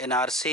NRC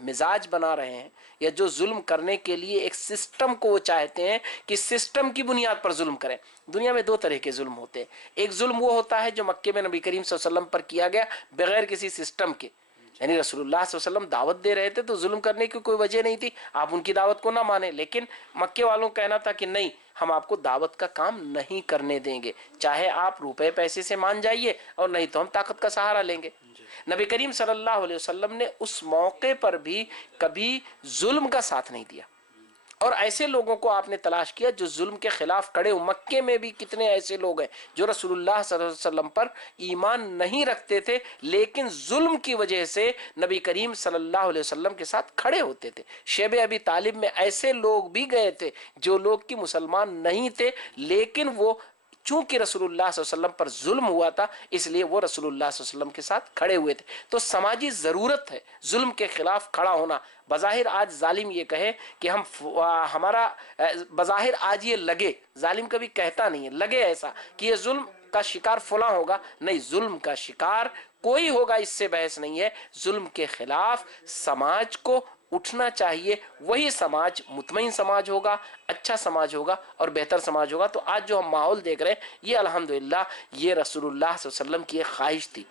مزاج بنا رہے ہیں یا جو ظلم کرنے کے لیے ایک سسٹم کو وہ چاہتے ہیں کہ سسٹم کی بنیاد پر ظلم کریں. دنیا میں دو طرح کے ظلم ہوتے ہیں. ایک ظلم وہ ہوتا ہے جو مکے میں نبی کریم صلی اللہ علیہ وسلم پر کیا گیا بغیر کسی سسٹم کے، یعنی رسول اللہ صلی اللہ علیہ وسلم دعوت دے رہے تھے تو ظلم کرنے کی کوئی وجہ نہیں تھی، آپ ان کی دعوت کو نہ مانیں، لیکن مکے والوں کا کہنا تھا کہ نہیں، ہم آپ کو دعوت کا کام نہیں کرنے دیں گے، چاہے آپ روپے پیسے سے مان جائیے اور نہیں تو ہم طاقت کا سہارا لیں گے. نبی کریم صلی اللہ علیہ وسلم نے اس موقع پر بھی کبھی ظلم کا ساتھ نہیں دیا، اور ایسے لوگوں کو آپ نے تلاش کیا جو ظلم کے خلاف کھڑے ہو. مکے میں بھی کتنے ایسے لوگ ہیں جو رسول اللہ صلی اللہ علیہ وسلم پر ایمان نہیں رکھتے تھے لیکن ظلم کی وجہ سے نبی کریم صلی اللہ علیہ وسلم کے ساتھ کھڑے ہوتے تھے. شیب ابی طالب میں ایسے لوگ بھی گئے تھے جو لوگ کی مسلمان نہیں تھے لیکن وہ چونکہ رسول اللہ صلی اللہ علیہ وسلم پر ظلم ہوا تھا اس لیے وہ رسول اللہ صلی اللہ علیہ وسلم کے ساتھ کھڑے ہوئے تھے. تو سماجی ضرورت ہے ظلم کے خلاف کھڑا ہونا. بظاہر آج ظالم یہ کہے کہ ہمارا بظاہر آج یہ لگے، ظالم کبھی کہتا نہیں ہے، لگے ایسا کہ یہ ظلم کا شکار فلاں ہوگا، نہیں، ظلم کا شکار کوئی ہوگا، اس سے بحث نہیں ہے. ظلم کے خلاف سماج کو اٹھنا چاہیے، وہی سماج مطمئن سماج ہوگا، اچھا سماج ہوگا اور بہتر سماج ہوگا. تو آج جو ہم ماحول دیکھ رہے ہیں یہ الحمدللہ یہ رسول اللہ صلی اللہ علیہ وسلم کی ایک خواہش تھی.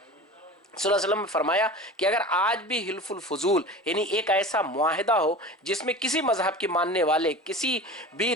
صلی اللہ علیہ وسلم نے فرمایا کہ اگر آج بھی حلف الفضول یعنی ایک ایسا معاہدہ ہو جس میں کسی مذہب کے ماننے والے کسی بھی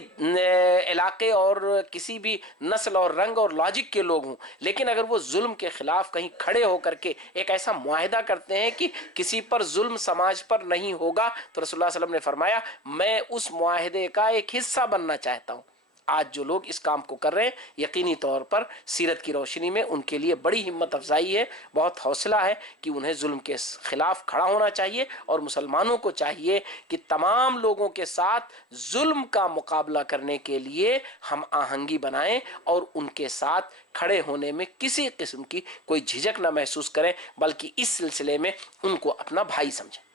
علاقے اور کسی بھی نسل اور رنگ اور لاجک کے لوگ ہوں لیکن اگر وہ ظلم کے خلاف کہیں کھڑے ہو کر کے ایک ایسا معاہدہ کرتے ہیں کہ کسی پر ظلم سماج پر نہیں ہوگا تو رسول اللہ صلی اللہ علیہ وسلم نے فرمایا میں اس معاہدے کا ایک حصہ بننا چاہتا ہوں. آج جو لوگ اس کام کو کر رہے ہیں یقینی طور پر سیرت کی روشنی میں ان کے لیے بڑی ہمت افزائی ہے، بہت حوصلہ ہے کہ انہیں ظلم کے خلاف کھڑا ہونا چاہیے اور مسلمانوں کو چاہیے کہ تمام لوگوں کے ساتھ ظلم کا مقابلہ کرنے کے لیے ہم آہنگی بنائیں اور ان کے ساتھ کھڑے ہونے میں کسی قسم کی کوئی جھجک نہ محسوس کریں بلکہ اس سلسلے میں ان کو اپنا بھائی سمجھیں.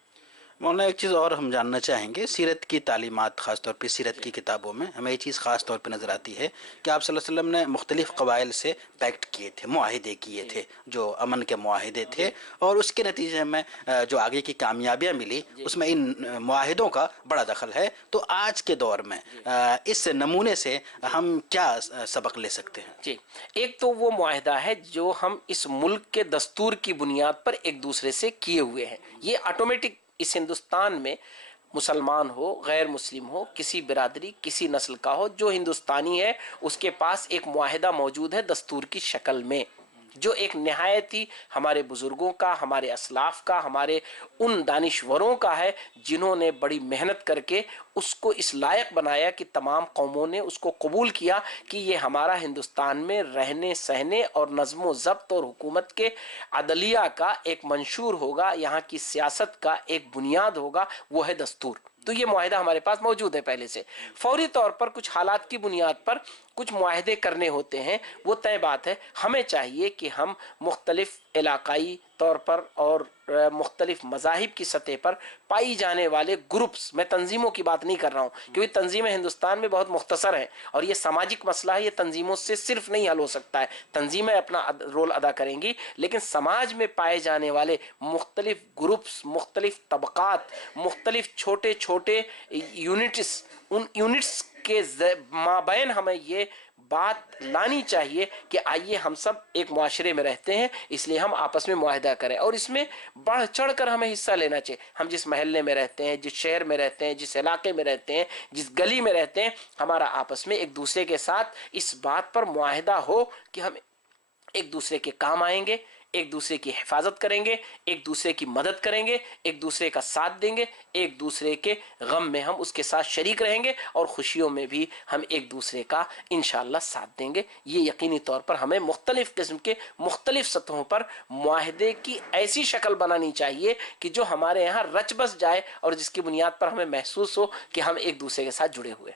مولانا ایک چیز اور ہم جاننا چاہیں گے، سیرت کی تعلیمات خاص طور پہ سیرت کی کتابوں میں ہمیں یہ چیز خاص طور پہ نظر آتی ہے کہ آپ صلی اللہ علیہ وسلم نے مختلف قبائل سے پیکٹ کیے تھے، معاہدے کیے تھے جو امن کے معاہدے تھے، اور اس کے نتیجے میں جو آگے کی کامیابیاں ملی اس میں ان معاہدوں کا بڑا دخل ہے. تو آج کے دور میں اس نمونے سے ہم کیا سبق لے سکتے ہیں؟ جی، ایک تو وہ معاہدہ ہے جو ہم اس ملک کے دستور کی بنیاد پر ایک دوسرے سے کیے ہوئے ہیں. یہ آٹومیٹک اس ہندوستان میں مسلمان ہو غیر مسلم ہو کسی برادری کسی نسل کا ہو جو ہندوستانی ہے اس کے پاس ایک معاہدہ موجود ہے دستور کی شکل میں جو ایک نہایت ہی ہمارے بزرگوں کا ہمارے اسلاف کا ہمارے ان دانشوروں کا ہے جنہوں نے بڑی محنت کر کے اس کو اس لائق بنایا کہ تمام قوموں نے اس کو قبول کیا کہ یہ ہمارا ہندوستان میں رہنے سہنے اور نظم و ضبط اور حکومت کے عدلیہ کا ایک منشور ہوگا، یہاں کی سیاست کا ایک بنیاد ہوگا، وہ ہے دستور. تو یہ معاہدہ ہمارے پاس موجود ہے پہلے سے. فوری طور پر کچھ حالات کی بنیاد پر کچھ معاہدے کرنے ہوتے ہیں، وہ طے بات ہے. ہمیں چاہیے کہ ہم مختلف علاقائی طور پر اور مختلف مذاہب کی سطح پر پائی جانے والے گروپس، میں تنظیموں کی بات نہیں کر رہا ہوں کیونکہ تنظیمیں ہندوستان میں بہت مختصر ہیں اور یہ سماجک مسئلہ ہے، یہ تنظیموں سے صرف نہیں حل ہو سکتا ہے. تنظیمیں اپنا رول ادا کریں گی لیکن سماج میں پائے جانے والے مختلف گروپس، مختلف طبقات، مختلف چھوٹے چھوٹے یونٹس، ان یونٹس کے مابین ہمیں یہ بات لانی چاہیے کہ آئیے ہم سب ایک معاشرے میں رہتے ہیں اس لیے ہم آپس میں معاہدہ کریں اور اس میں بڑھ چڑھ کر ہمیں حصہ لینا چاہیے. ہم جس محلے میں رہتے ہیں، جس شہر میں رہتے ہیں، جس علاقے میں رہتے ہیں، جس گلی میں رہتے ہیں، ہمارا آپس میں ایک دوسرے کے ساتھ اس بات پر معاہدہ ہو کہ ہم ایک دوسرے کے کام آئیں گے، ایک دوسرے کی حفاظت کریں گے، ایک دوسرے کی مدد کریں گے، ایک دوسرے کا ساتھ دیں گے، ایک دوسرے کے غم میں ہم اس کے ساتھ شریک رہیں گے اور خوشیوں میں بھی ہم ایک دوسرے کا انشاءاللہ ساتھ دیں گے. یہ یقینی طور پر ہمیں مختلف قسم کے مختلف سطحوں پر معاہدے کی ایسی شکل بنانی چاہیے کہ جو ہمارے یہاں رچ بس جائے اور جس کی بنیاد پر ہمیں محسوس ہو کہ ہم ایک دوسرے کے ساتھ جڑے ہوئے.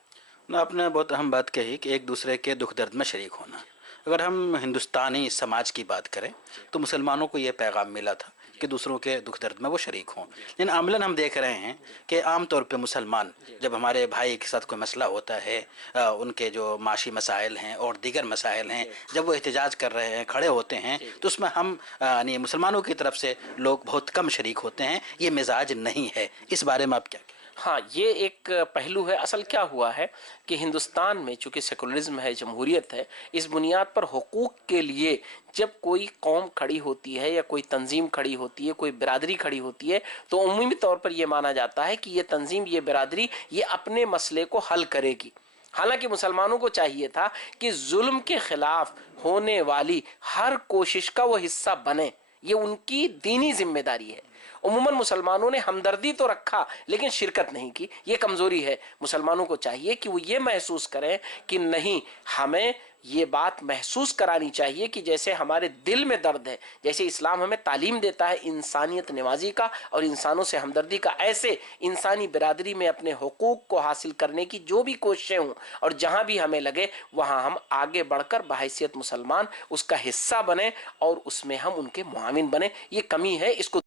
آپ نے بہت اہم بات کہی کہ ایک دوسرے کے دکھ درد میں شریک ہونا. اگر ہم ہندوستانی سماج کی بات کریں تو مسلمانوں کو یہ پیغام ملا تھا کہ دوسروں کے دکھ درد میں وہ شریک ہوں. لیکن عملاً ہم دیکھ رہے ہیں کہ عام طور پہ مسلمان جب ہمارے بھائی کے ساتھ کوئی مسئلہ ہوتا ہے، ان کے جو معاشی مسائل ہیں اور دیگر مسائل ہیں، جب وہ احتجاج کر رہے ہیں، کھڑے ہوتے ہیں، تو اس میں ہم یعنی مسلمانوں کی طرف سے لوگ بہت کم شریک ہوتے ہیں. یہ مزاج نہیں ہے. اس بارے میں آپ کیا کہیں؟ ہاں، یہ ایک پہلو ہے. اصل کیا ہوا ہے کہ ہندوستان میں چونکہ سیکولرزم ہے، جمہوریت ہے، اس بنیاد پر حقوق کے لیے جب کوئی قوم کھڑی ہوتی ہے یا کوئی تنظیم کھڑی ہوتی ہے، کوئی برادری کھڑی ہوتی ہے، تو عمومی طور پر یہ مانا جاتا ہے کہ یہ تنظیم، یہ برادری، یہ اپنے مسئلے کو حل کرے گی. حالانکہ مسلمانوں کو چاہیے تھا کہ ظلم کے خلاف ہونے والی ہر کوشش کا وہ حصہ بنے. یہ ان کی دینی ذمہ داری ہے. عموماً مسلمانوں نے ہمدردی تو رکھا لیکن شرکت نہیں کی. یہ کمزوری ہے. مسلمانوں کو چاہیے کہ وہ یہ محسوس کریں کہ نہیں، ہمیں یہ بات محسوس کرانی چاہیے کہ جیسے ہمارے دل میں درد ہے، جیسے اسلام ہمیں تعلیم دیتا ہے انسانیت نوازی کا اور انسانوں سے ہمدردی کا، ایسے انسانی برادری میں اپنے حقوق کو حاصل کرنے کی جو بھی کوششیں ہوں اور جہاں بھی ہمیں لگے وہاں ہم آگے بڑھ کر بحیثیت مسلمان اس کا حصہ بنیں اور اس میں ہم ان کے معاون بنیں. یہ کمی ہے، اس کو